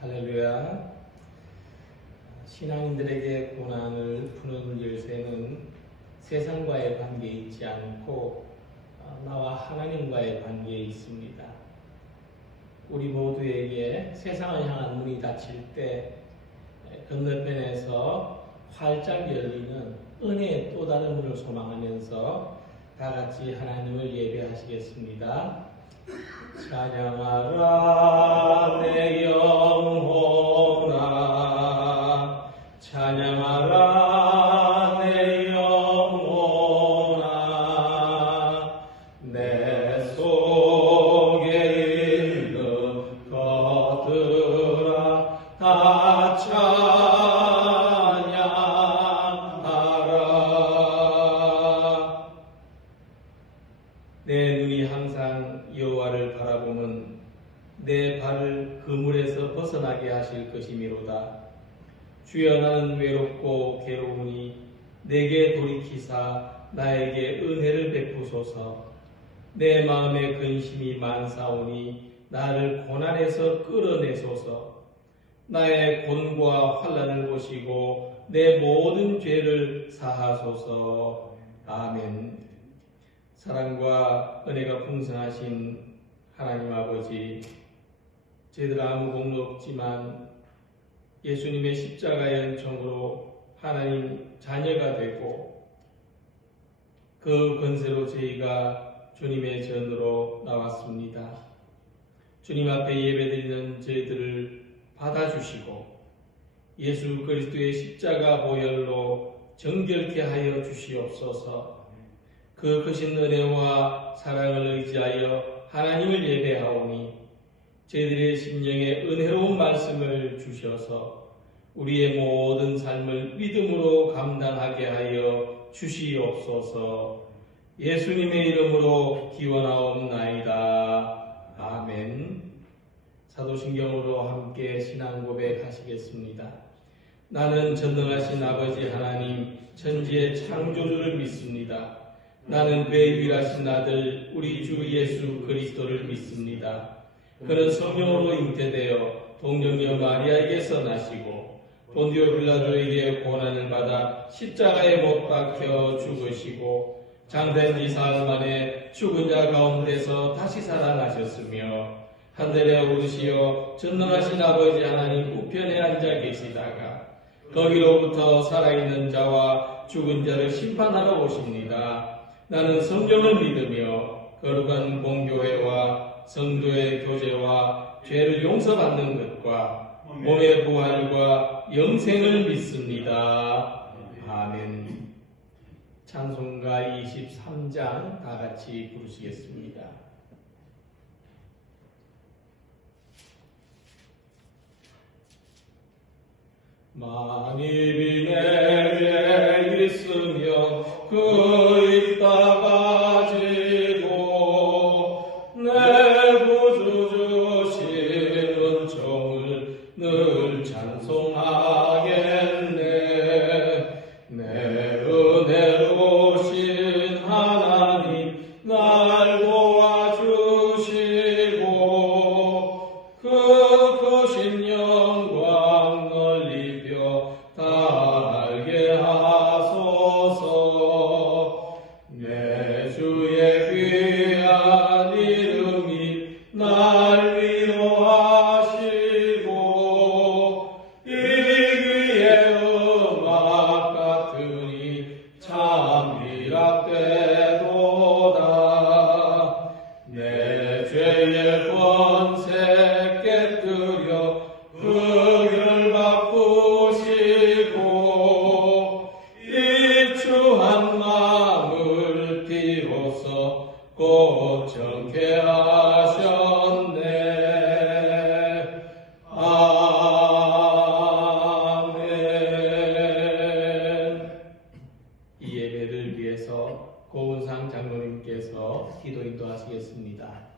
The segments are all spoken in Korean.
할렐루야. 신앙인들에게 고난을 푸는 열쇠는 세상과의 관계에 있지 않고 나와 하나님과의 관계에 있습니다. 우리 모두에게 세상을 향한 문이 닫힐 때 건너편에서 활짝 열리는 은혜의 또 다른 문을 소망하면서 다 같이 하나님을 예배하시겠습니다. 찬양하라 내 영혼아, 찬양하라 내 영혼아, 내 속에 있는 것들아 다 찬양하라. 내 눈이 항상 여호와를 바라보면 내 발을 그물에서 벗어나게 하실 것이미로다. 주여, 나는 외롭고 괴로우니 내게 돌이키사 나에게 은혜를 베푸소서. 내 마음에 근심이 많사오니 나를 고난에서 끌어내소서. 나의 곤고와 환난을 보시고 내 모든 죄를 사하소서. 아멘. 사랑과 은혜가 풍성하신 하나님 아버지, 저희들 아무 공로 없지만 예수님의 십자가의 은총으로 하나님 자녀가 되고 그 권세로 저희가 주님의 전으로 나왔습니다. 주님 앞에 예배드리는 저희들을 받아주시고 예수 그리스도의 십자가 보혈로 정결케 하여 주시옵소서. 그 크신 은혜와 사랑을 의지하여 하나님을 예배하오니 저희들의 심령에 은혜로운 말씀을 주셔서 우리의 모든 삶을 믿음으로 감당하게 하여 주시옵소서. 예수님의 이름으로 기원하옵나이다. 아멘. 사도신경으로 함께 신앙 고백하시겠습니다. 나는 전능하신 아버지 하나님 천지의 창조주를 믿습니다. 나는 그의 유일하신 아들 우리 주 예수 그리스도를 믿습니다. 그는 성령으로 잉태되어 동정녀 마리아에게서 나시고 본디오 빌라도에게 고난을 받아 십자가에 못 박혀 죽으시고 장된 지 사흘 만에 죽은 자 가운데서 다시 살아나셨으며 하늘에 오르시어 전능하신 아버지 하나님 우편에 앉아 계시다가 거기로부터 살아있는 자와 죽은 자를 심판하러 오십니다. 나는 성경을 믿으며 거룩한 공교회와 성도의 교제와 죄를 용서받는 것과 몸의 부활과 영생을 믿습니다. 아멘. 찬송가 23장 다 같이 부르시겠습니다. 만입이 내게 있으며 그 있다 가지고 내 구주 주신 은총을 늘 찬송하겠네. 내 은혜로우신 하나님 날 도와주시고 그 크신 영광 넓히며 다 알게 하소서. 내 주의 귀한 이름이 날 위로하시고 이 귀의 음악 같으니 참 미랍되도다. 내 죄의 권세 깨뜨려 흑을 바꾸시고 이 추한 마음을 비로소 고청케 하셨네. 아멘. 이 예배를 위해서 고은상 장로님께서 기도 인도하시겠습니다.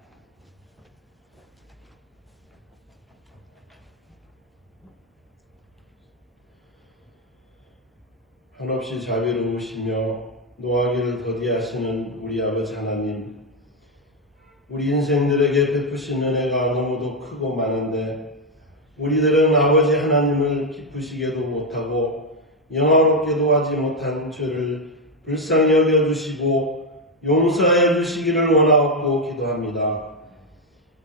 한없이 자비로우시며 노하기를 더디하시는 우리 아버지 하나님, 우리 인생들에게 베푸신 은혜가 너무도 크고 많은데 우리들은 아버지 하나님을 기쁘시게도 못하고 영화롭게도 하지 못한 죄를 불쌍히 여겨주시고 용서하여 주시기를 원하옵고 기도합니다.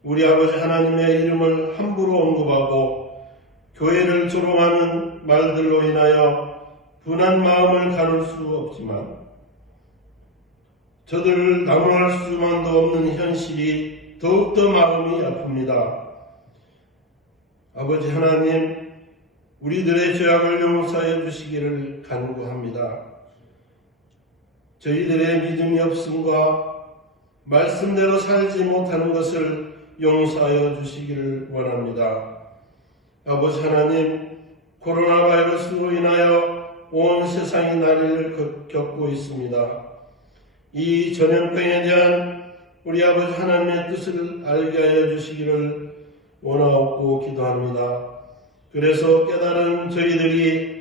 우리 아버지 하나님의 이름을 함부로 언급하고 교회를 조롱하는 말들로 인하여 분한 마음을 가눌 수 없지만 저들을 당황할 수만도 없는 현실이 더욱더 마음이 아픕니다. 아버지 하나님, 우리들의 죄악을 용서해 주시기를 간구합니다. 저희들의 믿음이 없음과 말씀대로 살지 못하는 것을 용서하여 주시기를 원합니다. 아버지 하나님, 코로나 바이러스로 인하여 온 세상이 난리를 겪고 있습니다. 이 전염병에 대한 우리 아버지 하나님의 뜻을 알게 하여 주시기를 원하옵고 기도합니다. 그래서 깨달은 저희들이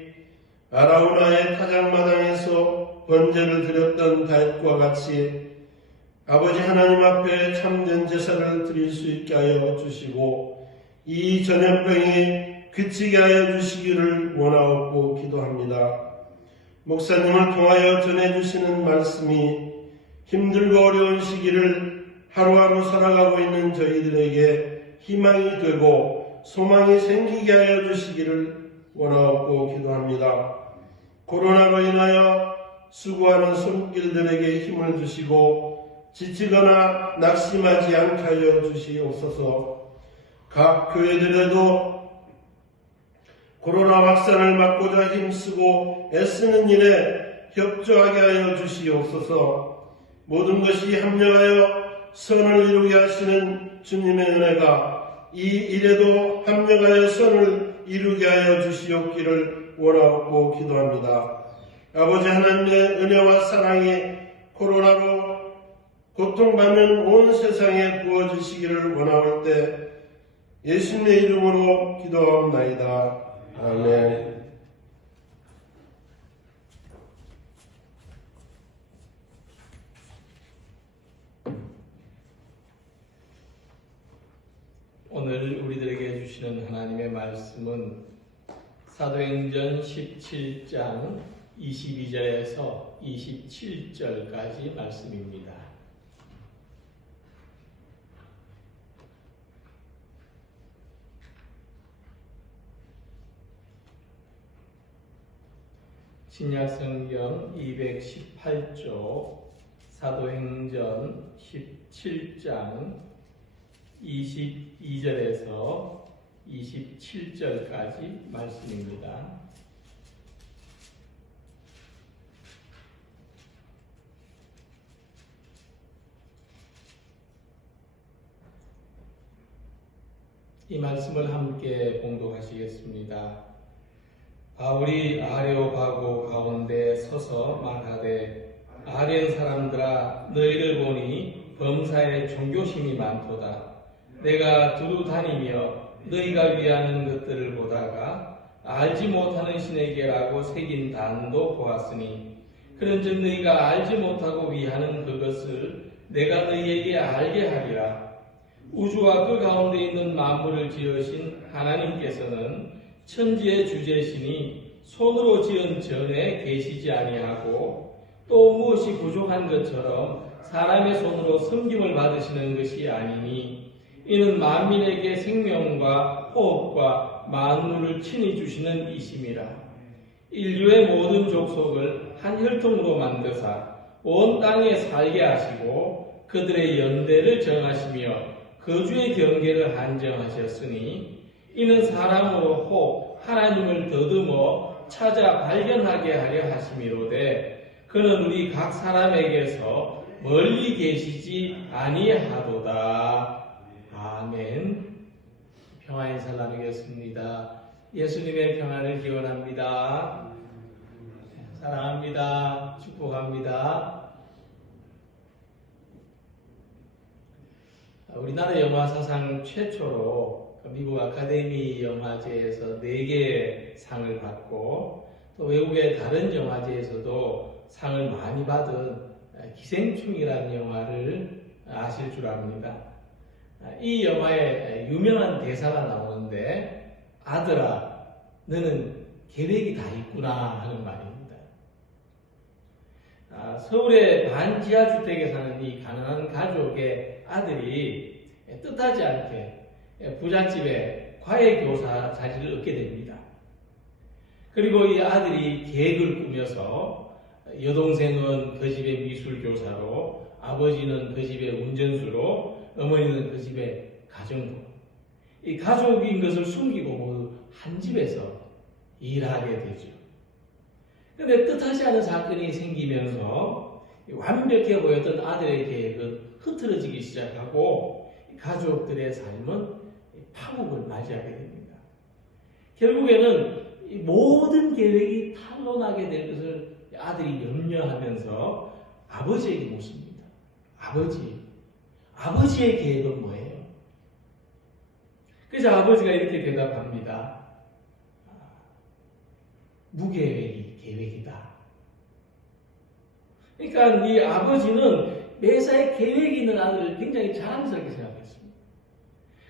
아라우나의 타작마당에서 번제를 드렸던 다윗과 같이 아버지 하나님 앞에 참된 제사를 드릴 수 있게 하여 주시고 이 전염병이 그치게 하여 주시기를 원하옵고 기도합니다. 목사님을 통하여 전해주시는 말씀이 힘들고 어려운 시기를 하루하루 살아가고 있는 저희들에게 희망이 되고 소망이 생기게 하여 주시기를 원하옵고 기도합니다. 코로나로 인하여 수고하는 손길들에게 힘을 주시고 지치거나 낙심하지 않게 하여 주시옵소서. 각 교회들에도 코로나 확산을 막고자 힘쓰고 애쓰는 일에 협조하게 하여 주시옵소서. 모든 것이 합력하여 선을 이루게 하시는 주님의 은혜가 이 일에도 합력하여 선을 이루게 하여 주시옵기를 원하옵고 기도합니다. 아버지 하나님의 은혜와 사랑이 코로나로 고통받는 온 세상에 부어지시기를 원하올 때 예수님의 이름으로 기도하옵나이다. 아멘. 오늘 우리들에게 주시는 하나님의 말씀은 사도행전 17장 22절에서 27절까지 말씀입니다. 신약성경 218쪽 사도행전 17장 22절에서 27절까지 말씀입니다. 이 말씀을 함께 봉독하시겠습니다. 바울이 아레오바고 가운데 서서 말하되 아렌 사람들아 너희를 보니 범사에 종교심이 많도다. 내가 두루 다니며 너희가 위하는 것들을 보다가 알지 못하는 신에게라고 새긴 단도 보았으니 그런즉 너희가 알지 못하고 위하는 그것을 내가 너희에게 알게 하리라. 우주와 그 가운데 있는 만물을 지으신 하나님께서는 천지의 주제시니 손으로 지은 전에 계시지 아니하고 또 무엇이 부족한 것처럼 사람의 손으로 섬김을 받으시는 것이 아니니 이는 만민에게 생명과 호흡과 만물을 친히 주시는 이심이라. 인류의 모든 족속을 한 혈통으로 만드사 온 땅에 살게 하시고 그들의 연대를 정하시며 거주의 경계를 한정하셨으니 이는 사람으로 혹 하나님을 더듬어 찾아 발견하게 하려 하심이로되 그는 우리 각 사람에게서 멀리 계시지 아니하도다. 아멘. 평안의 인사를 나누겠습니다. 예수님의 평안을 기원합니다. 사랑합니다. 축복합니다. 우리나라 영화 사상 최초로 미국 아카데미 영화제에서 4개의 상을 받고 또 외국의 다른 영화제에서도 상을 많이 받은 기생충이라는 영화를 아실 줄 압니다. 이 영화에 유명한 대사가 나오는데 아들아, 너는 계획이 다 있구나 하는 말입니다. 서울의 반지하주택에 사는 이 가난한 가족의 아들이 뜻하지 않게 부잣집에 과외교사 자리를 얻게 됩니다. 그리고 이 아들이 계획을 꾸며서 여동생은 그 집의 미술교사로, 아버지는 그 집의 운전수로, 어머니는 그 집의 가정부. 이 가족인 것을 숨기고 모두 한 집에서 일하게 되죠. 그런데 뜻하지 않은 사건이 생기면서 완벽해 보였던 아들의 계획은 흐트러지기 시작하고 가족들의 삶은 파국을 맞이하게 됩니다. 결국에는 모든 계획이 탄로나게 될 것을 아들이 염려하면서 아버지에게 묻습니다. 아버지의 계획은 뭐예요? 그래서 아버지가 이렇게 대답합니다. 무계획이 계획이다. 그러니까 이 아버지는 매사에 계획이 있는 아들을 굉장히 자랑스럽게 생각했습니다.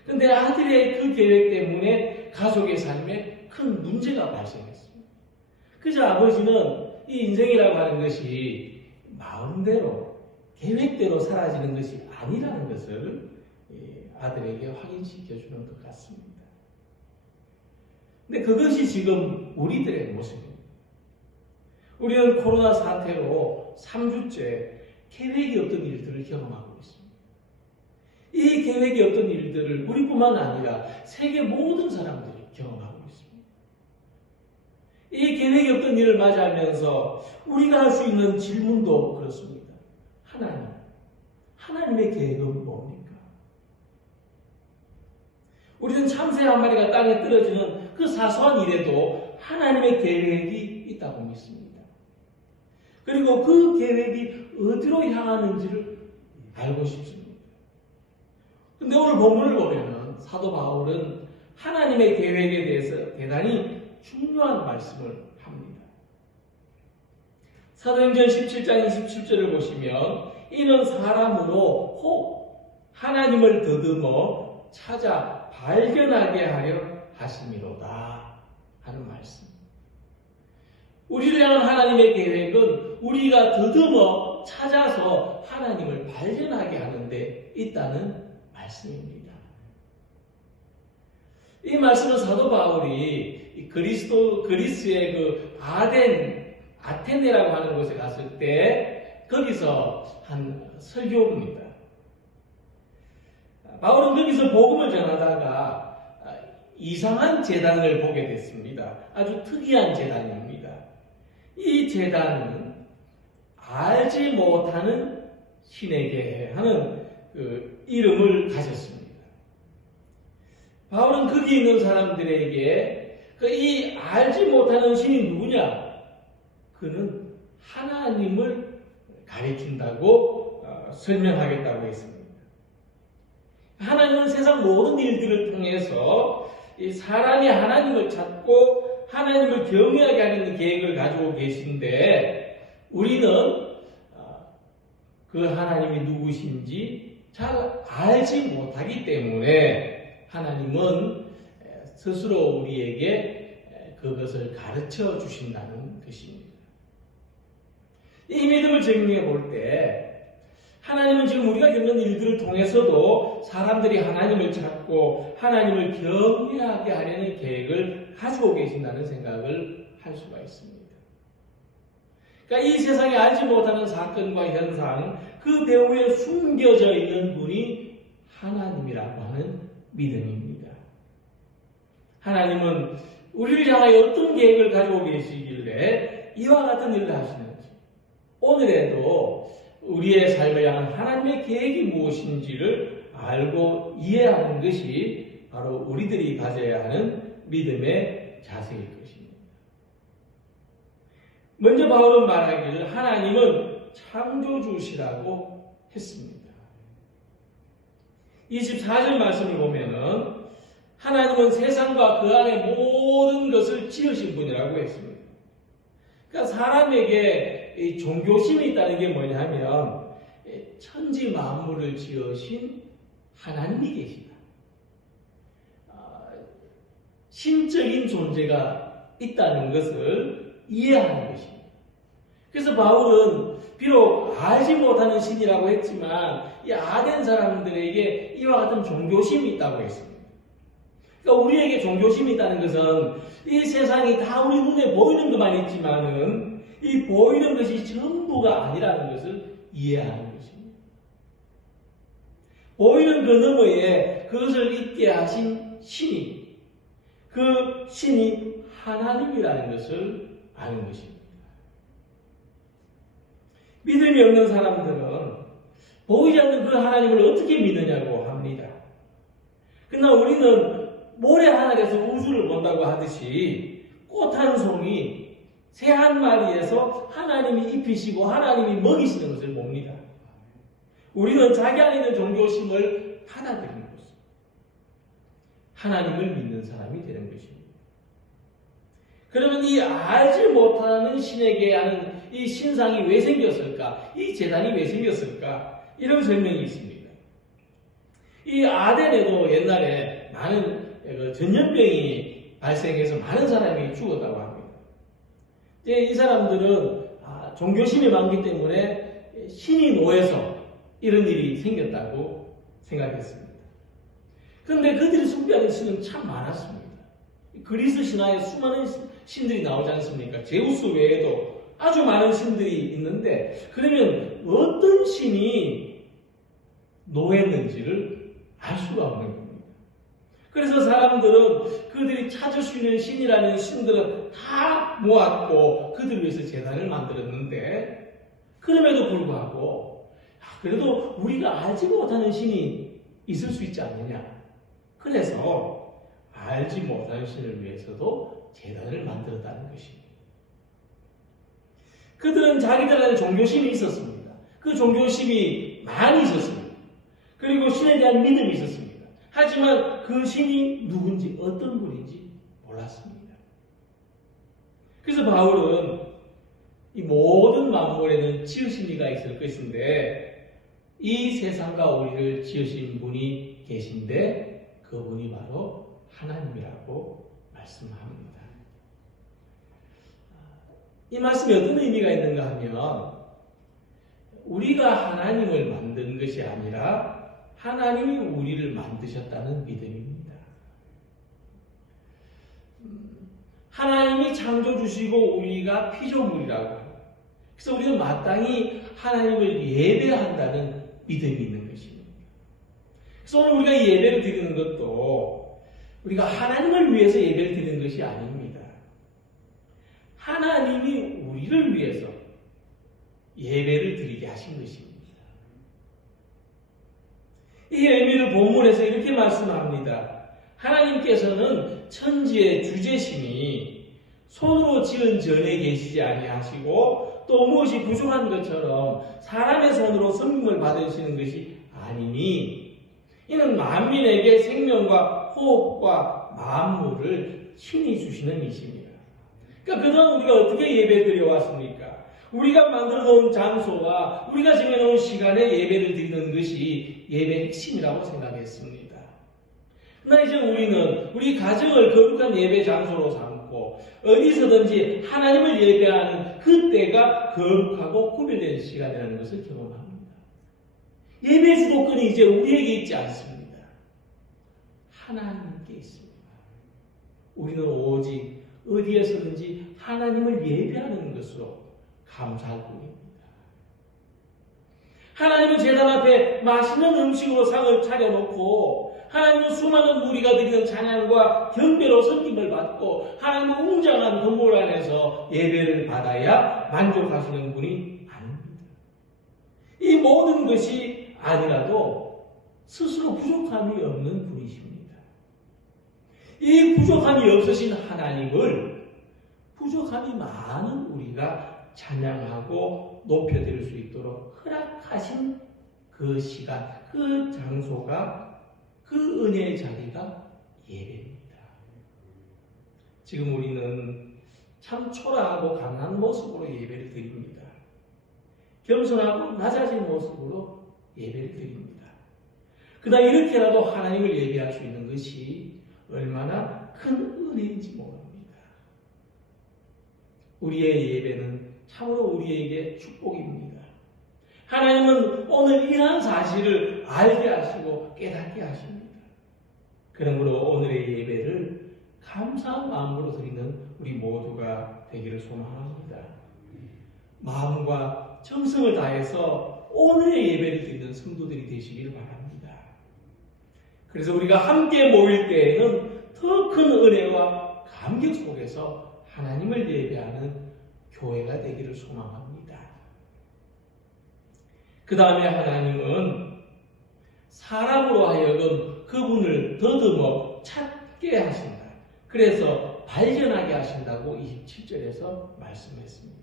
그런데 아들의 그 계획 때문에 가족의 삶에 큰 문제가 발생했습니다. 그래서 아버지는 이 인생이라고 하는 것이 마음대로, 계획대로 사라지는 것이 아니라는 것을 아들에게 확인시켜주는 것 같습니다. 근데 그것이 지금 우리들의 모습입니다. 우리는 코로나 사태로 3주째 계획이 없던 일들을 경험하고 있습니다. 이 계획이 없던 일들을 우리뿐만 아니라 세계 모든 사람들이 경험하고 있습니다. 이 계획이 없던 일을 맞이하면서 우리가 할 수 있는 질문도 그렇습니다. 하나님의 계획은 뭡니까? 우리는 참새 한 마리가 땅에 떨어지는 그 사소한 일에도 하나님의 계획이 있다고 믿습니다. 그리고 그 계획이 어디로 향하는지를 알고 싶습니다. 근데 오늘 본문을 보면은 사도 바울은 하나님의 계획에 대해서 대단히 중요한 말씀을 합니다. 사도행전 17장 27절을 보시면 이는 사람으로 혹 하나님을 더듬어 찾아 발견하게 하려 하심이로다 하는 말씀. 우리를 향한 하나님의 계획은 우리가 더듬어 찾아서 하나님을 발견하게 하는 데 있다는 말씀입니다. 이 말씀은 사도 바울이 그리스의 그 아테네라고 하는 곳에 갔을 때 거기서 한 설교입니다. 바울은 거기서 복음을 전하다가 이상한 제단을 보게 됐습니다. 아주 특이한 제단입니다. 이 제단은 알지 못하는 신에게 하는 그 이름을 가졌습니다. 바울은 거기 있는 사람들에게 이 알지 못하는 신이 누구냐? 그는 하나님을 가리킨다고 설명하겠다고 했습니다. 하나님은 세상 모든 일들을 통해서 이 사람이 하나님을 찾고 하나님을 경외하게 하는 계획을 가지고 계신데 우리는 그 하나님이 누구신지 잘 알지 못하기 때문에 하나님은 스스로 우리에게 그것을 가르쳐 주신다는 것입니다. 이 믿음을 증명해 볼 때 하나님은 지금 우리가 겪는 일들을 통해서도 사람들이 하나님을 찾고 하나님을 경외하게 하려는 계획을 가지고 계신다는 생각을 할 수가 있습니다. 그러니까 이 세상에 알지 못하는 사건과 현상, 그 배후에 숨겨져 있는 분이 하나님이라고 하는 믿음입니다. 하나님은 우리를 향하여 어떤 계획을 가지고 계시길래 이와 같은 일을 하시는지, 오늘에도 우리의 삶을 향한 하나님의 계획이 무엇인지를 알고 이해하는 것이 바로 우리들이 가져야 하는 믿음의 자세일 것입니다. 먼저 바울은 말하기를 하나님은 창조주시라고 했습니다. 24절 말씀을 보면은 하나님은 세상과 그 안에 모든 것을 지으신 분이라고 했습니다. 그러니까 사람에게 이 종교심이 있다는 게 뭐냐면 천지 만물을 지으신 하나님이 계시다. 신적인 존재가 있다는 것을 이해하는 것입니다. 그래서 바울은 비록 알지 못하는 신이라고 했지만 이 아덴 사람들에게 이와 같은 종교심이 있다고 했습니다. 그러니까 우리에게 종교심이 있다는 것은 이 세상이 다 우리 눈에 보이는 것만 있지만은 이 보이는 것이 전부가 아니라는 것을 이해하는 것입니다. 보이는 그 너머에 그것을 있게 하신 신이, 그 신이 하나님이라는 것을 아는 것입니다. 믿음이 없는 사람들은 보이지 않는 그 하나님을 어떻게 믿느냐고 합니다. 그러나 우리는 모래 하늘에서 우주를 본다고 하듯이 꽃 한 송이, 새 한 마리에서 하나님이 입히시고 하나님이 먹이시는 것을 봅니다. 우리는 자기 안에 있는 종교심을 받아들이는 것입니다. 하나님을 믿는 사람이 되는 것입니다. 그러면 이 알지 못하는 신에게 하는 이 신상이 왜 생겼을까? 이 제단이 왜 생겼을까? 이런 설명이 있습니다. 이 아덴에도 옛날에 많은 전염병이 발생해서 많은 사람이 죽었다고 합니다. 이 사람들은 종교심이 많기 때문에 신이 노해서 이런 일이 생겼다고 생각했습니다. 그런데 그들이 숭배하는 신은 참 많았습니다. 그리스 신화에 수많은 신들이 나오지 않습니까? 제우스 외에도 아주 많은 신들이 있는데 그러면 어떤 신이 노했는지를 알 수가 없는 겁니다. 그래서 사람들은 그들이 찾을 수 있는 신이라는 신들은 다 모았고 그들 위해서 제단을 만들었는데 그럼에도 불구하고 그래도 우리가 알지 못하는 신이 있을 수 있지 않느냐. 그래서 알지 못하는 신을 위해서도 제단을 만들었다는 것입니다. 그들은 자기들한테 종교심이 있었습니다. 그 종교심이 많이 있었습니다. 그리고 신에 대한 믿음이 있었습니다. 하지만 그 신이 누군지 어떤 분인지 몰랐습니다. 그래서 바울은 이 모든 만물에는 지으신 이가 있을 것인데 이 세상과 우리를 지으신 분이 계신데 그분이 바로 하나님이라고 말씀합니다. 이 말씀이 어떤 의미가 있는가 하면 우리가 하나님을 만든 것이 아니라 하나님이 우리를 만드셨다는 믿음입니다. 하나님이 창조주시고 우리가 피조물이라고 합니다. 그래서 우리는 마땅히 하나님을 예배한다는 믿음이 있는 것입니다. 그래서 오늘 우리가 예배를 드리는 것도 우리가 하나님을 위해서 예배를 드리는 것이 아닙니다. 하나님이 우리를 위해서 예배를 드리게 하신 것입니다. 이 의미를 본문에서 이렇게 말씀합니다. 하나님께서는 천지의 주재신이 손으로 지은 전에 계시지 아니하시고 또 무엇이 부족한 것처럼 사람의 손으로 성김을 받으시는 것이 아니니 이는 만민에게 생명과 호흡과 만물을 신이 주시는 이십니다. 그러니까 그동안 우리가 어떻게 예배 드려왔습니까? 우리가 만들어 놓은 장소와 우리가 정해놓은 시간에 예배를 드리는 것이 예배의 핵심이라고 생각했습니다. 그러나 이제 우리는 우리 가정을 거룩한 예배 장소로 삼고 어디서든지 하나님을 예배하는 그때가 거룩하고 구별된 시간이라는 것을 경험합니다. 예배 주도권이 이제 우리에게 있지 않습니다. 하나님께 있습니다. 우리는 오직 어디에서든지 하나님을 예배하는 것으로 감사할 뿐입니다. 하나님은 제단 앞에 맛있는 음식으로 상을 차려놓고 하나님은 수많은 무리가 드리는 찬양과 경배로 섬김을 받고 하나님은 웅장한 건물 안에서 예배를 받아야 만족하시는 분이 아닙니다. 이 모든 것이 아니라도 스스로 부족함이 없는 분이십니다. 이 부족함이 없으신 하나님을 부족함이 많은 우리가 찬양하고 높여드릴 수 있도록 허락하신 그 시간, 그 장소가 그 은혜의 자리가 예배입니다. 지금 우리는 참 초라하고 강한 모습으로 예배를 드립니다. 겸손하고 낮아진 모습으로 예배를 드립니다. 그러나 이렇게라도 하나님을 예배할 수 있는 것이 얼마나 큰 은혜인지 모릅니다. 우리의 예배는 참으로 우리에게 축복입니다. 하나님은 오늘 이러한 사실을 알게 하시고 깨닫게 하십니다. 그러므로 오늘의 예배를 감사한 마음으로 드리는 우리 모두가 되기를 소망합니다. 마음과 정성을 다해서 오늘의 예배를 드리는 성도들이 되시기를 바랍니다. 그래서 우리가 함께 모일 때에는 더 큰 은혜와 감격 속에서 하나님을 예배하는 교회가 되기를 소망합니다. 그 다음에 하나님은 사람으로 하여금 그분을 더듬어 찾게 하신다. 그래서 발견하게 하신다고 27절에서 말씀했습니다.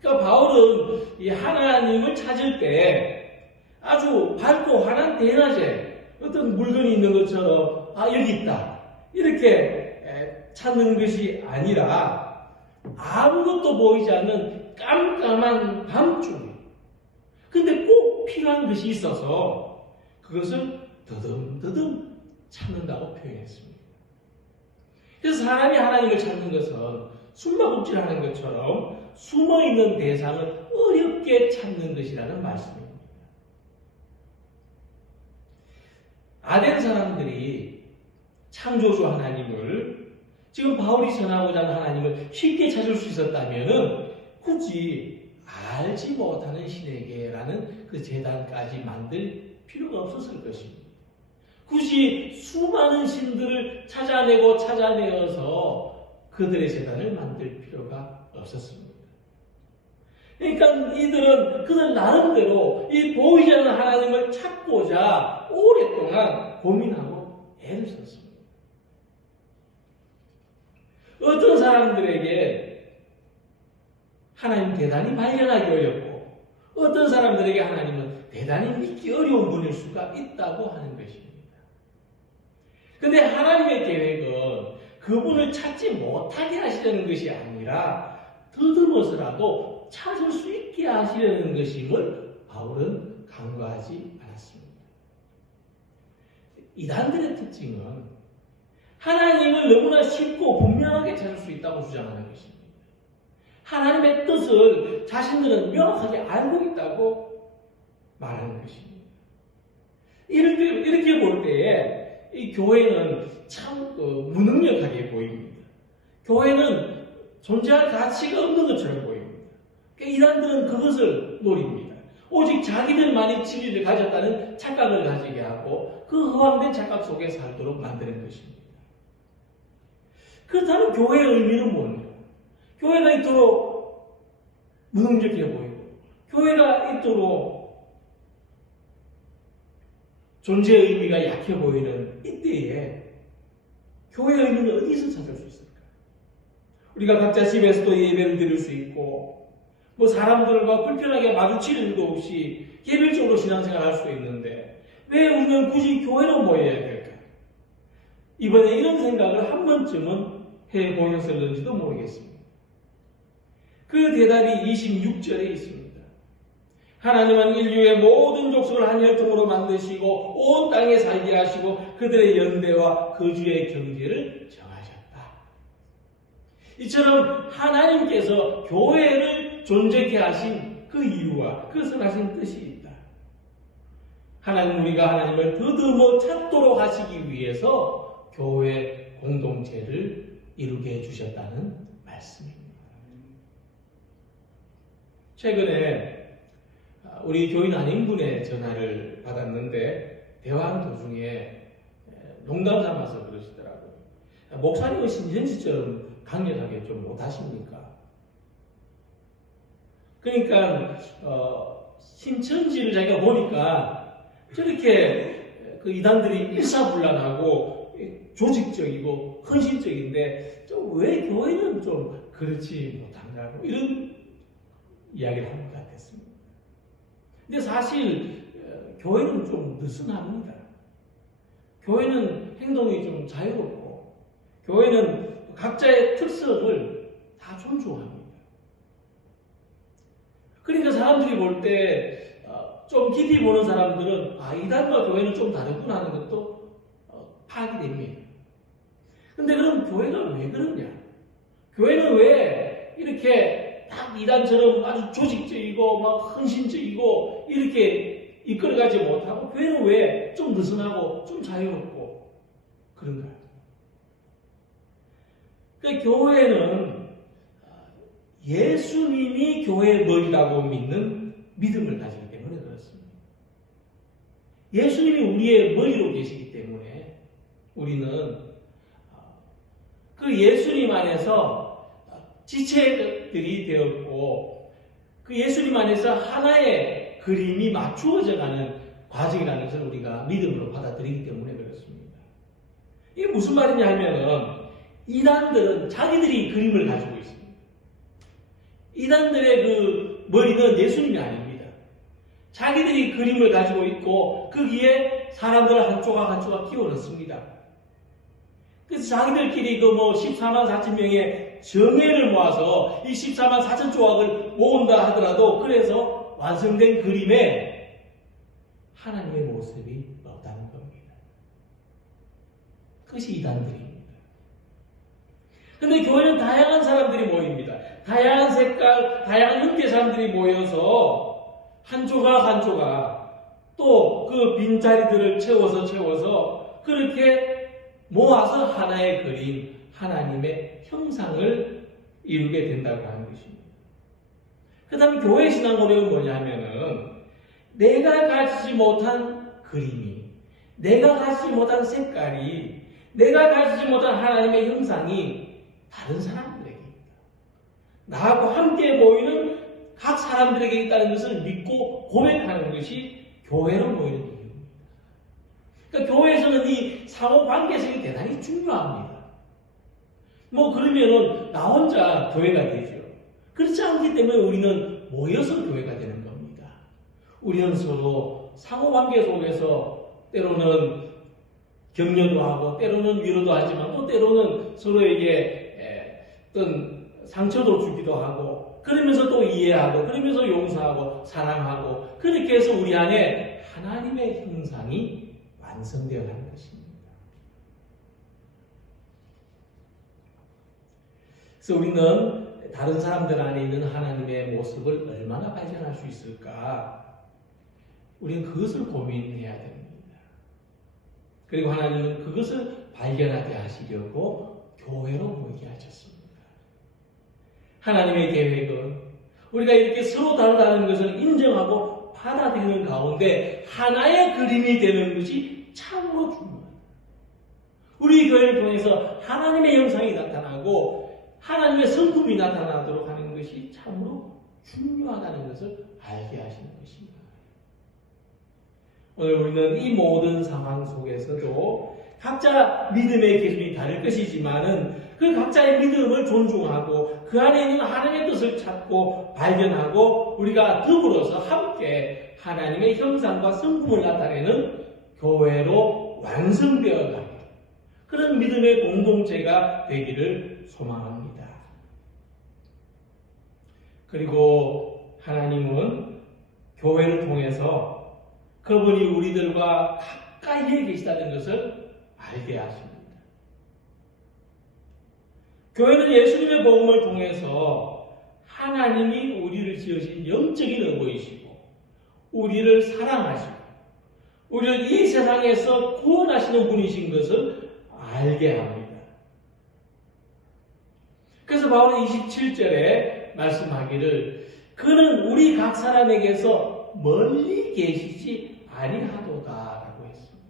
그러니까 바울은 이 하나님을 찾을 때 아주 밝고 환한 대낮에 어떤 물건이 있는 것처럼 여기 있다 이렇게 찾는 것이 아니라 아무것도 보이지 않는 깜깜한 밤중에 근데 꼭 필요한 것이 있어서 그것을 더듬더듬 찾는다고 표현했습니다. 그래서 사람이 하나님을 찾는 것은 숨바꼭질하는 것처럼 숨어있는 대상을 어렵게 찾는 것이라는 말씀입니다. 아덴 사람들이 창조주 하나님을 지금 바울이 전하고자 하는 하나님을 쉽게 찾을 수 있었다면 굳이 알지 못하는 신에게라는 그 제단까지 만들 필요가 없었을 것입니다. 굳이 수많은 신들을 찾아내어서 그들의 제단을 만들 필요가 없었습니다. 그러니까 이들은 그들 나름대로 이 보이지 않는 하나님을 찾고자 오랫동안 고민하고 애를 썼습니다. 어떤 사람들에게 하나님 대단히 발견하기 어렵고 어떤 사람들에게 하나님은 대단히 믿기 어려운 분일 수가 있다고 하는 것입니다. 그런데 하나님의 계획은 그분을 찾지 못하게 하시려는 것이 아니라 더듬어서라도 찾을 수 있게 하시려는 것임을 바울은 간과하지 않았습니다. 이단들의 특징은 하나님을 너무나 쉽고 분명하게 찾을 수 있다고 주장하는 것입니다. 하나님의 뜻을 자신들은 명확하게 알고 있다고 말하는 것입니다. 이렇게 볼 때에 이 교회는 참 무능력하게 보입니다. 교회는 존재할 가치가 없는 것처럼 보입니다. 이단들은 그것을 노립니다. 오직 자기들만이 진리를 가졌다는 착각을 가지게 하고 그 허황된 착각 속에 살도록 만드는 것입니다. 그렇다면 교회의 의미는 뭔가? 교회가 이토록 무능력해 보이고 교회가 이토록 존재의 의미가 약해 보이는 이때에 교회의 의미는 어디서 찾을 수 있을까? 우리가 각자 집에서도 예배를 드릴 수 있고 사람들과 불편하게 마주칠 일도 없이 개별적으로 신앙생활을 할 수 있는데 왜 우리는 굳이 교회로 모여야 될까? 이번에 이런 생각을 한 번쯤은 해보셨을는지도 모르겠습니다. 그 대답이 26절에 있습니다. 하나님은 인류의 모든 족속을 한 혈통으로 만드시고 온 땅에 살게 하시고 그들의 연대와 거주의 경계를 정하셨다. 이처럼 하나님께서 교회를 존재케 하신 그 이유와 그 선하신 뜻이 있다. 하나님 우리가 하나님을 더듬어 찾도록 하시기 위해서 교회 공동체를 이루게 해주셨다는 말씀입니다. 최근에 우리 교인 아닌 분의 전화를 받았는데 대화하는 도중에 농담 삼아서 그러시더라고요. 목사님은 신천지처럼 강력하게 좀 못하십니까? 그러니까 신천지를 자기가 보니까 저렇게 그 이단들이 일사불란하고 조직적이고 헌신적인데 좀 왜 교회는 좀 그렇지 못한가고 이런 이야기를 한 것 같았습니다. 근데 사실 교회는 좀 느슨합니다. 교회는 행동이 좀 자유롭고 교회는 각자의 특성을 다 존중합니다. 그러니까 사람들이 볼 때 좀 깊이 보는 사람들은 이단과 교회는 좀 다르구나 하는 것도 파악이 됩니다. 근데 그럼 교회는 왜 그러냐? 교회는 왜 이렇게 딱 이단처럼 아주 조직적이고 막 헌신적이고 이렇게 이끌어가지 못하고 교회는 왜 좀 느슨하고 좀 자유롭고 그런가요? 그 교회는 예수님이 교회의 머리라고 믿는 믿음을 가지기 때문에 그렇습니다. 예수님이 우리의 머리로 계시기 때문에 우리는 그 예수님 안에서 지체들이 되었고 그 예수님 안에서 하나의 그림이 맞추어져 가는 과정이라는 것을 우리가 믿음으로 받아들이기 때문에 그렇습니다. 이게 무슨 말이냐 하면은 이단들은 자기들이 그림을 가지고 있습니다. 이단들의 그 머리는 예수님이 아닙니다. 자기들이 그림을 가지고 있고 거기에 사람들을 한 조각 끼워 넣습니다. 그래서 자기들끼리 그 14만 4천 명의 정예를 모아서 이 14만 4천 조각을 모은다 하더라도 그래서 완성된 그림에 하나님의 모습이 없다는 겁니다. 그것이 이단들입니다. 근데 교회는 다양한 사람들이 모입니다. 다양한 색깔, 다양한 형태의 사람들이 모여서 한 조각 또 그 빈자리들을 채워서 그렇게 모아서 하나의 그림, 하나님의 형상을 이루게 된다고 하는 것입니다. 그 다음에 교회 신앙고백은 뭐냐 하면은 내가 가지지 못한 그림이, 내가 가지지 못한 색깔이, 내가 가지지 못한 하나님의 형상이 다른 사람들에게 있다. 나하고 함께 모이는 각 사람들에게 있다는 것을 믿고 고백하는 것이 교회로 모이는 일입니다. 그러니까 교회에서는 이 상호관계성이 대단히 중요합니다. 그러면은 나 혼자 교회가 되죠. 그렇지 않기 때문에 우리는 모여서 교회가 되는 겁니다. 우리는 서로 상호관계 속에서 때로는 격려도 하고 때로는 위로도 하지만 또 때로는 서로에게 어떤 상처도 주기도 하고 그러면서 또 이해하고 그러면서 용서하고 사랑하고 그렇게 해서 우리 안에 하나님의 형상이 완성되어 가는 것입니다. 그래서 우리는 다른 사람들 안에 있는 하나님의 모습을 얼마나 발견할 수 있을까? 우리는 그것을 고민해야 됩니다. 그리고 하나님은 그것을 발견하게 하시려고 교회로 모이게 하셨습니다. 하나님의 계획은 우리가 이렇게 서로 다르다는 것을 인정하고 받아들이는 가운데 하나의 그림이 되는 것이 참으로 중요합니다. 우리 교회를 통해서 하나님의 형상이 나타나고 하나님의 성품이 나타나도록 하는 것이 참으로 중요하다는 것을 알게 하시는 것입니다. 오늘 우리는 이 모든 상황 속에서도 각자 믿음의 기준이 다를 것이지만은 그 각자의 믿음을 존중하고 그 안에 있는 하나님의 뜻을 찾고 발견하고 우리가 더불어서 함께 하나님의 형상과 성품을 나타내는 교회로 완성되어 가는 그런 믿음의 공동체가 되기를 소망합니다. 그리고 하나님은 교회를 통해서 그분이 우리들과 가까이에 계시다는 것을 알게 하십니다. 교회는 예수님의 복음을 통해서 하나님이 우리를 지으신 영적인 어버이시고 우리를 사랑하시고 우리를 이 세상에서 구원하시는 분이신 것을 알게 합니다. 그래서 바울은 27절에 말씀하기를 그는 우리 각 사람에게서 멀리 계시지 아니하도다라고 했습니다.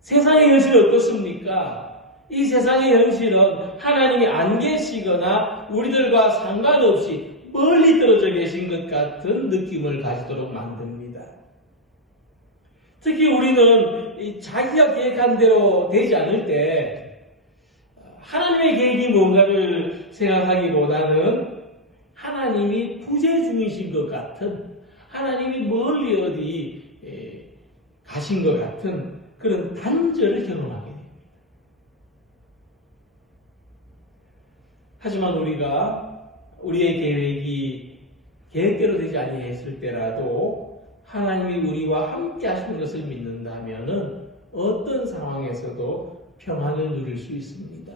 세상의 현실은 어떻습니까? 이 세상의 현실은 하나님이 안 계시거나 우리들과 상관없이 멀리 떨어져 계신 것 같은 느낌을 가지도록 만듭니다. 특히 우리는 자기가 계획한 대로 되지 않을 때 하나님의 계획이 뭔가를 생각하기보다는 하나님이 부재 중이신 것 같은 하나님이 멀리 어디 가신 것 같은 그런 단절을 경험하게 됩니다. 하지만 우리가 우리의 계획이 계획대로 되지 아니했을 때라도 하나님이 우리와 함께 하시는 것을 믿는다면 어떤 상황에서도 평안을 누릴 수 있습니다.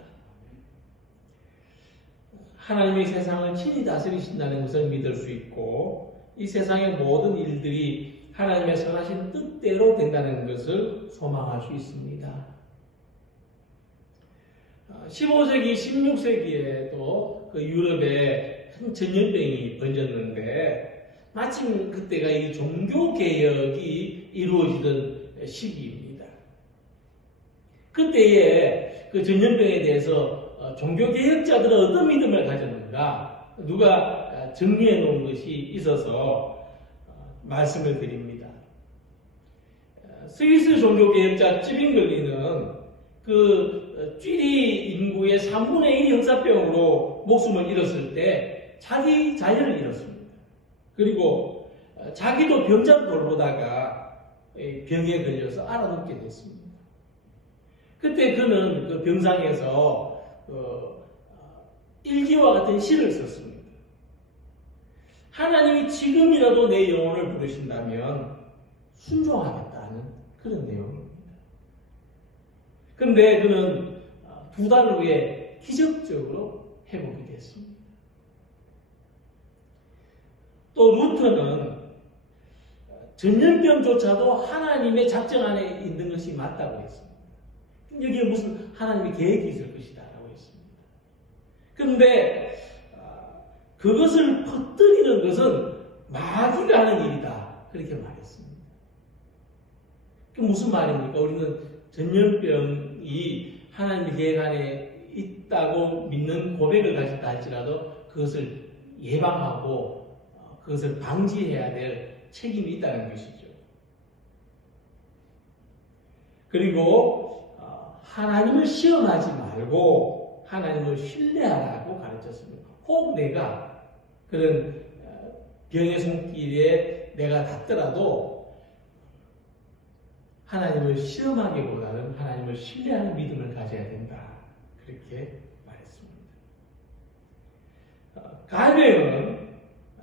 하나님이 세상을 친히 다스리신다는 것을 믿을 수 있고 이 세상의 모든 일들이 하나님의 선하신 뜻대로 된다는 것을 소망할 수 있습니다. 15세기, 16세기에도 그 유럽에 큰 전염병이 번졌는데 마침 그때가 이 종교개혁이 이루어지던 시기입니다. 그때에 그 전염병에 대해서 종교개혁자들은 어떤 믿음을 가졌는가 누가 정리해 놓은 것이 있어서 말씀을 드립니다. 스위스 종교개혁자 찌빙글리는 그 쥐리 인구의 3분의 1 형사병으로 목숨을 잃었을 때 자기 자녀를 잃었습니다. 그리고 자기도 병자로 돌보다가 병에 걸려서 알아눕게 됐습니다. 그때 그는 그 병상에서 일기와 같은 시를 썼습니다. 하나님이 지금이라도 내 영혼을 부르신다면 순종하겠다는 그런 내용입니다. 그런데 그는 2달 후에 기적적으로 회복이 됐습니다. 또 루터는 전염병조차도 하나님의 작정 안에 있는 것이 맞다고 했습니다. 여기에 무슨 하나님의 계획이 있을 것이다 라고 했습니다. 그런데 그것을 퍼뜨리는 것은 마귀가 하는 일이다 그렇게 말했습니다. 그게 무슨 말입니까? 우리는 전염병이 하나님의 계획 안에 있다고 믿는 고백을 가졌다 할지라도 그것을 예방하고 그것을 방지해야 될 책임이 있다는 것이죠. 그리고 하나님을 시험하지 말고 하나님을 신뢰하라고 가르쳤습니다. 혹 내가 그런 병의 손길에 내가 닿더라도 하나님을 시험하기보다는 하나님을 신뢰하는 믿음을 가져야 된다. 그렇게 말했습니다. 갈뱅은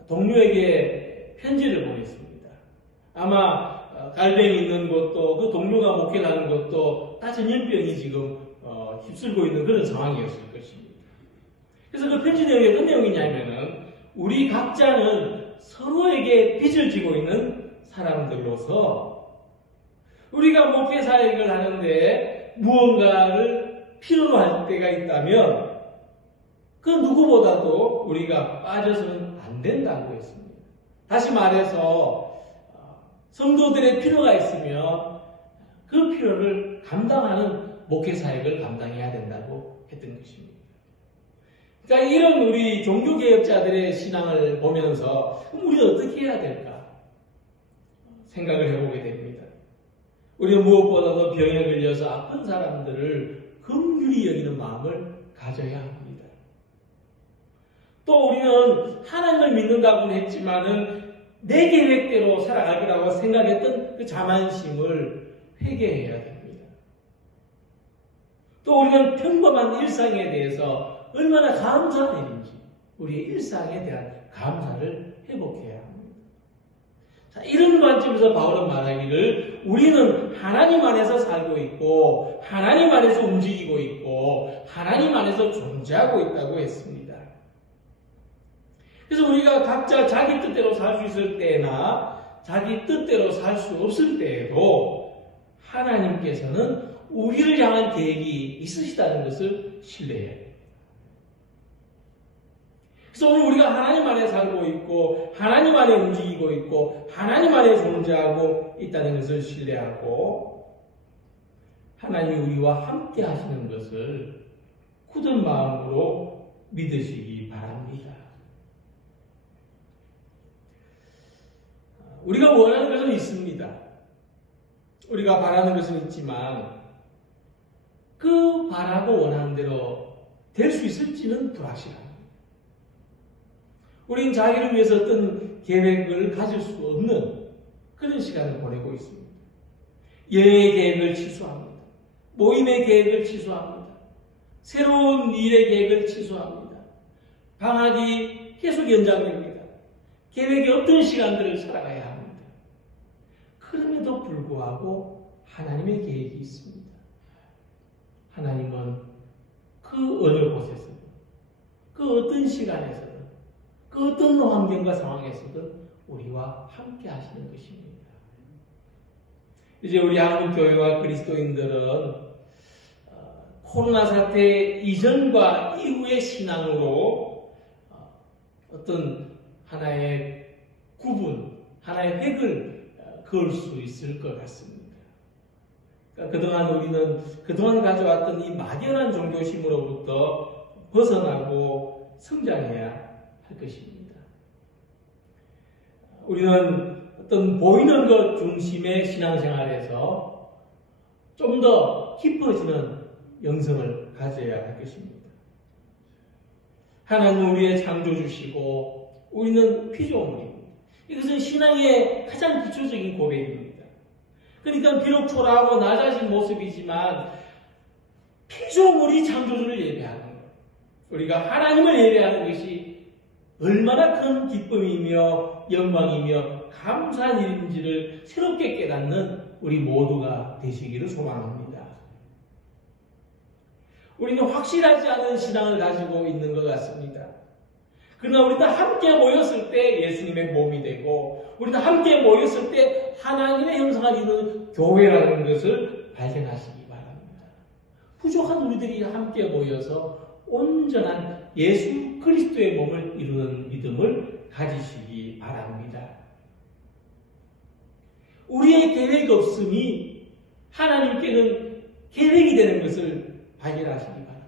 동료에게 편지를 보냈습니다. 아마 갈뱅이 있는 곳도 그 동료가 목회를 하는 것도 다 전염병이 지금 휩쓸고 있는 그런 상황이었을 것입니다. 그래서 그 편지 내용이 어떤 내용이냐면은 우리 각자는 서로에게 빚을 지고 있는 사람들로서 우리가 목회 사역을 하는데 무언가를 필요로 할 때가 있다면 그 누구보다도 우리가 빠져서는 안 된다고 했습니다. 다시 말해서 성도들의 필요가 있으면 그 필요를 감당하는 목회 사역을 감당해야 된다고 했던 것입니다. 그러니까 이런 우리 종교개혁자들의 신앙을 보면서 우리는 어떻게 해야 될까 생각을 해보게 됩니다. 우리는 무엇보다도 병에 걸려서 아픈 사람들을 긍휼히 여기는 마음을 가져야 합니다. 또 우리는 하나님을 믿는다고는 했지만은 내 계획대로 살아갈 거라고 생각했던 그 자만심을 회개해야 됩니다. 또 우리는 평범한 일상에 대해서 얼마나 감사한 일인지 우리의 일상에 대한 감사를 회복해야 합니다. 자, 이런 관점에서 바울은 말하기를 우리는 하나님 안에서 살고 있고 하나님 안에서 움직이고 있고 하나님 안에서 존재하고 있다고 했습니다. 그래서 우리가 각자 자기 뜻대로 살 수 있을 때나 자기 뜻대로 살 수 없을 때에도 하나님께서는 우리를 향한 계획이 있으시다는 것을 신뢰해야 합니다. 그래서 오늘 우리가 하나님 안에 살고 있고 하나님 안에 움직이고 있고 하나님 안에 존재하고 있다는 것을 신뢰하고 하나님이 우리와 함께 하시는 것을 굳은 마음으로 믿으시기 바랍니다. 우리가 원하는 것은 있습니다. 우리가 바라는 것은 있지만 그 바라고 원하는 대로 될 수 있을지는 불확실합니다. 우리는 자기를 위해서 어떤 계획을 가질 수 없는 그런 시간을 보내고 있습니다. 여행의 계획을 취소합니다. 모임의 계획을 취소합니다. 새로운 일의 계획을 취소합니다. 방학이 계속 연장됩니다. 계획이 없던 시간들을 살아가야 합니다. 그럼에도 불구하고 하나님의 계획이 있습니다. 하나님은 그 어느 곳에서든, 그 어떤 시간에서든, 그 어떤 환경과 상황에서든 우리와 함께 하시는 것입니다. 이제 우리 한국교회와 그리스도인들은 코로나 사태 이전과 이후의 신앙으로 어떤 하나의 구분, 하나의 획을 그을 수 있을 것 같습니다. 그러니까 그동안 우리는 그동안 가져왔던 이 막연한 종교심으로부터 벗어나고 성장해야 할 것입니다. 우리는 어떤 보이는 것 중심의 신앙생활에서 좀 더 깊어지는 영성을 가져야 할 것입니다. 하나님은 우리의 창조주시고 우리는 피조물입니다. 이것은 신앙의 가장 기초적인 고백입니다. 그러니까 비록 초라하고 낮아진 모습이지만 피조물이 창조주를 예배하는 것, 우리가 하나님을 예배하는 것이 얼마나 큰 기쁨이며 영광이며 감사한 일인지를 새롭게 깨닫는 우리 모두가 되시기를 소망합니다. 우리는 확실하지 않은 신앙을 가지고 있는 것 같습니다. 그러나 우리가 함께 모였을 때 예수님의 몸이 되고, 우리가 함께 모였을 때 하나님의 형상을 이루는 교회라는 것을 발견하시기 바랍니다. 부족한 우리들이 함께 모여서 온전한 예수 그리스도의 몸을 이루는 믿음을 가지시기 바랍니다. 우리의 계획 없음이 하나님께는 계획이 되는 것을 발견하시기 바랍니다.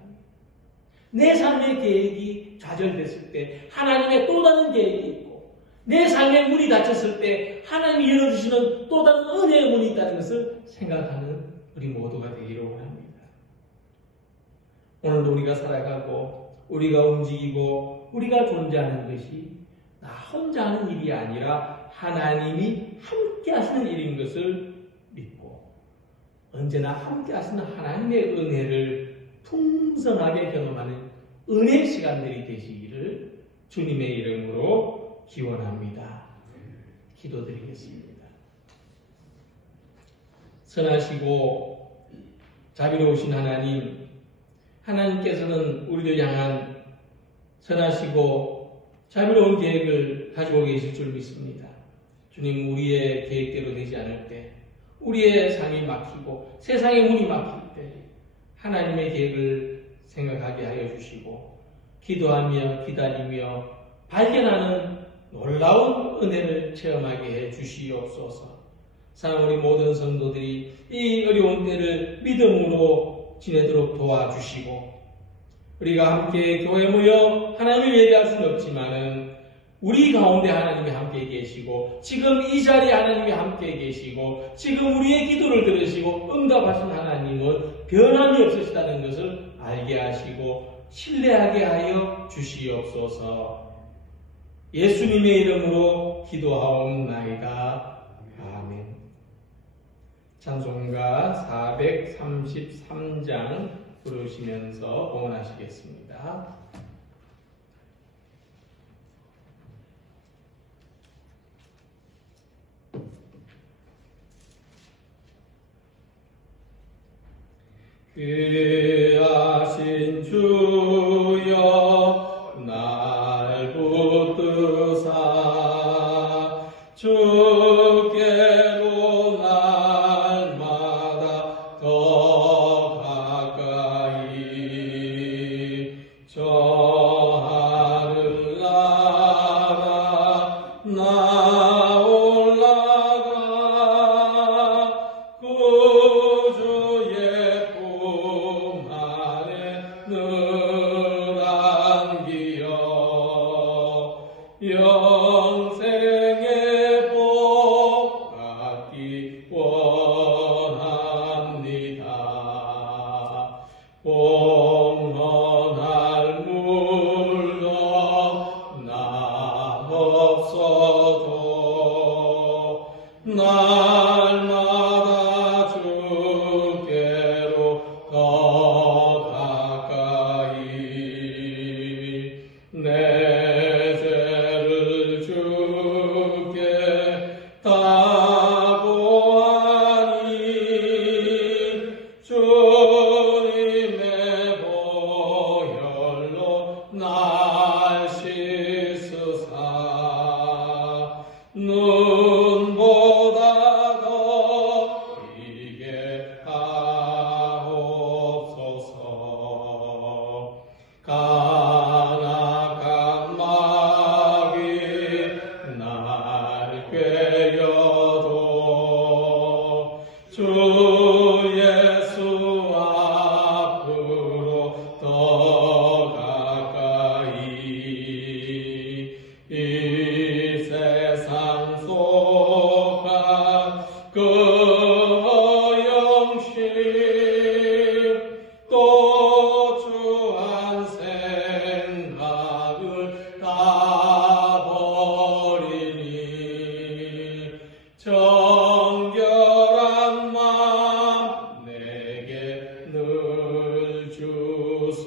내 삶의 계획이 좌절됐을 때 하나님의 또 다른 계획이 있고, 내 삶의 문이 닫혔을 때 하나님이 열어주시는 또 다른 은혜의 문이 있다는 것을 생각하는 우리 모두가 되기를 원합니다. 오늘도 우리가 살아가고 우리가 움직이고 우리가 존재하는 것이 나 혼자 하는 일이 아니라 하나님이 함께 하시는 일인 것을 믿고 언제나 함께 하시는 하나님의 은혜를 풍성하게 경험하는 은혜 시간들이 되시기를 주님의 이름으로 기원합니다. 기도드리겠습니다. 선하시고 자비로우신 하나님, 하나님께서는 우리를 향한 선하시고 자비로운 계획을 가지고 계실 줄 믿습니다. 주님, 우리의 계획대로 되지 않을 때, 우리의 삶이 막히고 세상의 문이 막힐 때 하나님의 계획을 생각하게 하여 주시고, 기도하며 기다리며 발견하는 놀라운 은혜를 체험하게 해 주시옵소서. 사랑 우리 모든 성도들이 이 어려운 때를 믿음으로 지내도록 도와주시고, 우리가 함께 교회에 모여 하나님을 예배할 수는 없지만은 우리 가운데 하나님이 함께 계시고, 지금 이 자리에 하나님이 함께 계시고, 지금 우리의 기도를 들으시고 응답하신 하나님은 변함이 없으시다는 것을 알게 하시고 신뢰하게 하여 주시옵소서. 예수님의 이름으로 기도하옵나이다. 아멘. 찬송가 433장 부르시면서 봉헌하시겠습니다. 귀하신 주여 날 붙드사 주께로 날마다 더 가까이 저 하늘 나라 나 올라가 구주의 품 안에 늘 안기어 영생의 복 받기 원합니다. 봉헌할 물건 남 없어도 날마다 주께로 더 가까이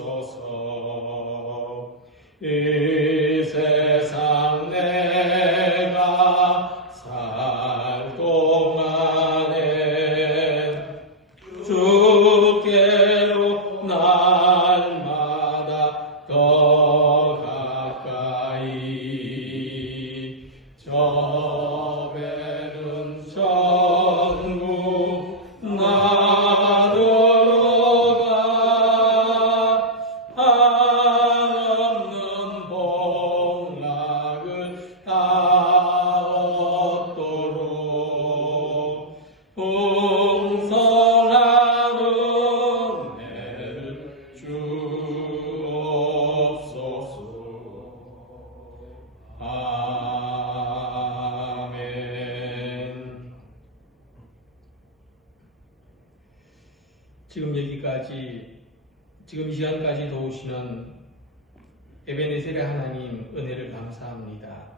주시옵소서. 이 세상 내가 살 동안에 주께로 날마다 더 가까이 저배는 천국 나들어가 한없는 복락을 따오도록 풍성한 은혜를 주옵소서. 아멘. 지금 이 시간까지 도우시는 에베네셀의 하나님 은혜를 감사합니다.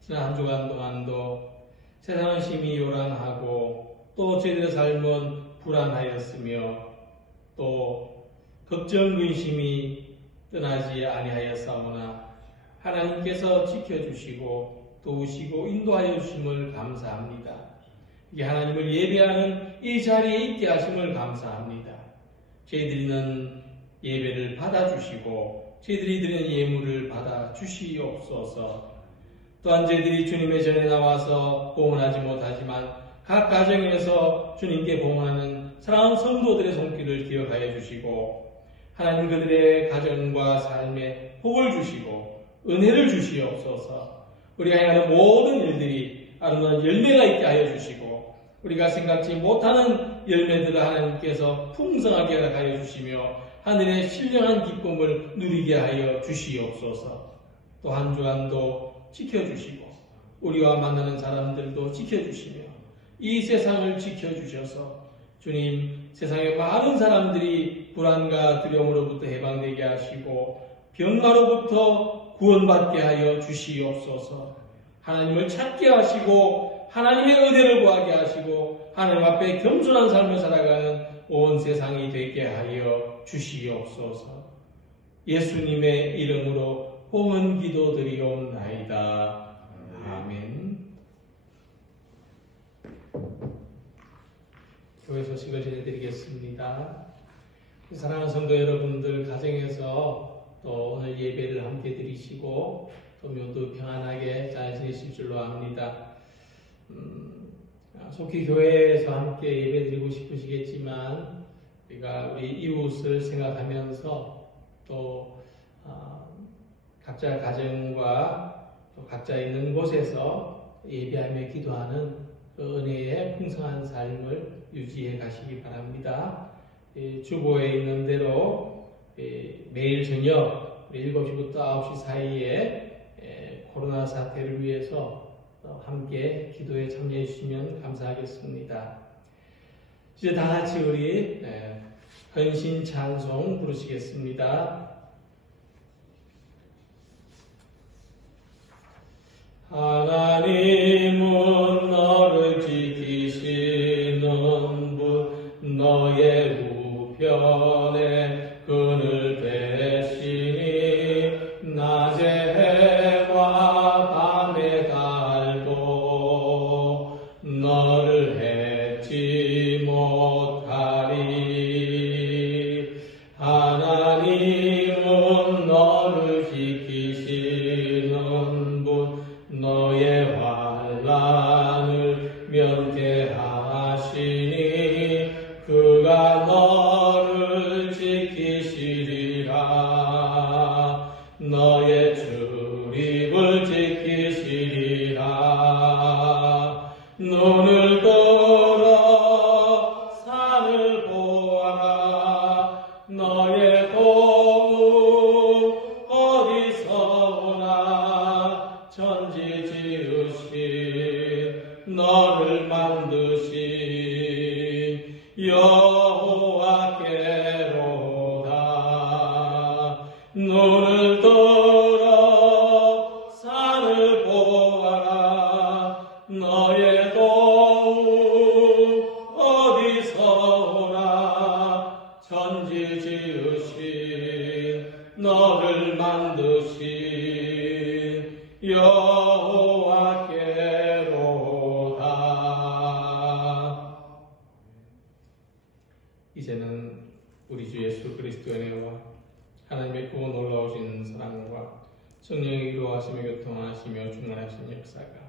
지난 한 주간 동안도 세상은 심히 요란하고 또 저희들의 삶은 불안하였으며 또 걱정 근심이 떠나지 아니하였사오나 하나님께서 지켜주시고 도우시고 인도하여 주심을 감사합니다. 이게 하나님을 예배하는 이 자리에 있게 하심을 감사합니다. 저희들이는 예배를 받아주시고 저희들이 드리는 예물을 받아주시옵소서. 또한 저희들이 주님의 전에 나와서 봉헌하지 못하지만 각 가정에서 주님께 봉헌하는 사랑하는 성도들의 손길을 기억하여 주시고 하나님 그들의 가정과 삶에 복을 주시고 은혜를 주시옵소서. 우리가 행하는 모든 일들이 아름다운 열매가 있게 하여 주시고 우리가 생각지 못하는 열매들을 하나님께서 풍성하게 하여 주시며 하늘의 신령한 기쁨을 누리게 하여 주시옵소서. 또 한 주간도 지켜주시고 우리와 만나는 사람들도 지켜주시며 이 세상을 지켜주셔서 주님 세상의 많은 사람들이 불안과 두려움으로부터 해방되게 하시고 병마로부터 구원받게 하여 주시옵소서. 하나님을 찾게 하시고 하나님의 은혜를 구하게 하시고 하나님 앞에 겸손한 삶을 살아가는 온 세상이 되게 하여 주시옵소서. 예수님의 이름으로 봉헌 기도드리옵나이다. 아멘. 교회 소식을 전해드리겠습니다. 사랑하는 성도 여러분들, 가정에서 또 오늘 예배를 함께 드리시고 또 모두 평안하게 잘 지내실 줄로 압니다. 속히 교회에서 함께 예배드리고 싶으시겠지만 우리가 우리 이웃을 생각하면서 또 각자 가정과 또 각자 있는 곳에서 예배하며 기도하는 그 은혜의 풍성한 삶을 유지해 가시기 바랍니다. 주보에 있는 대로 매일 저녁 7시부터 9시 사이에 코로나 사태를 위해서 함께 기도에 참여해 주시면 감사하겠습니다. 이제 다 같이 우리 헌신 찬송 부르시겠습니다. 하나님은 너를 지키시는 분, 너의 우편에 그늘 대시니 낮에 해와 밤에 달도 너를 해치 못하리. 하나님은 너를 지키시는 분, 너의 환난을 면케하시니 그가 너를 지키시리라. 너의 출입을 지키시리라. 눈을 들어 산을 보아라. 너의 도움 어디서 오나. 천지 지으신 너를 만드신 여호와께로다. 눈을 들어 산을 보아라. 너의 도움 어디서 오나. 천지 지으신 너를 만드신 여호와께로다. 이제는 우리 주 예수 그리스도의 은혜와 하나님의 크고 놀라우신 사랑과 성령의 이루하시며 교통하시며 충만하신 역사가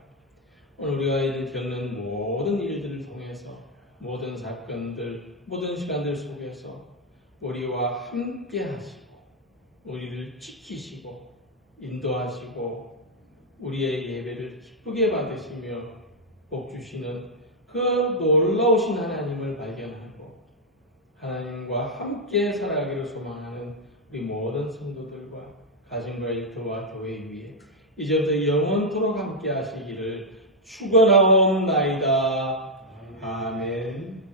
오늘 우리가 겪는 모든 일들을 통해서 모든 사건들, 모든 시간들 속에서 우리와 함께 하시고 우리를 지키시고 인도하시고 우리의 예배를 기쁘게 받으시며 복 주시는 그 놀라우신 하나님을 발견하고 하나님과 함께 살아가기를 소망하는 우리 모든 성도들과 가정과 일터와 교회 위에 이제부터 영원토록 함께 하시기를 축원하옵나이다. 아멘.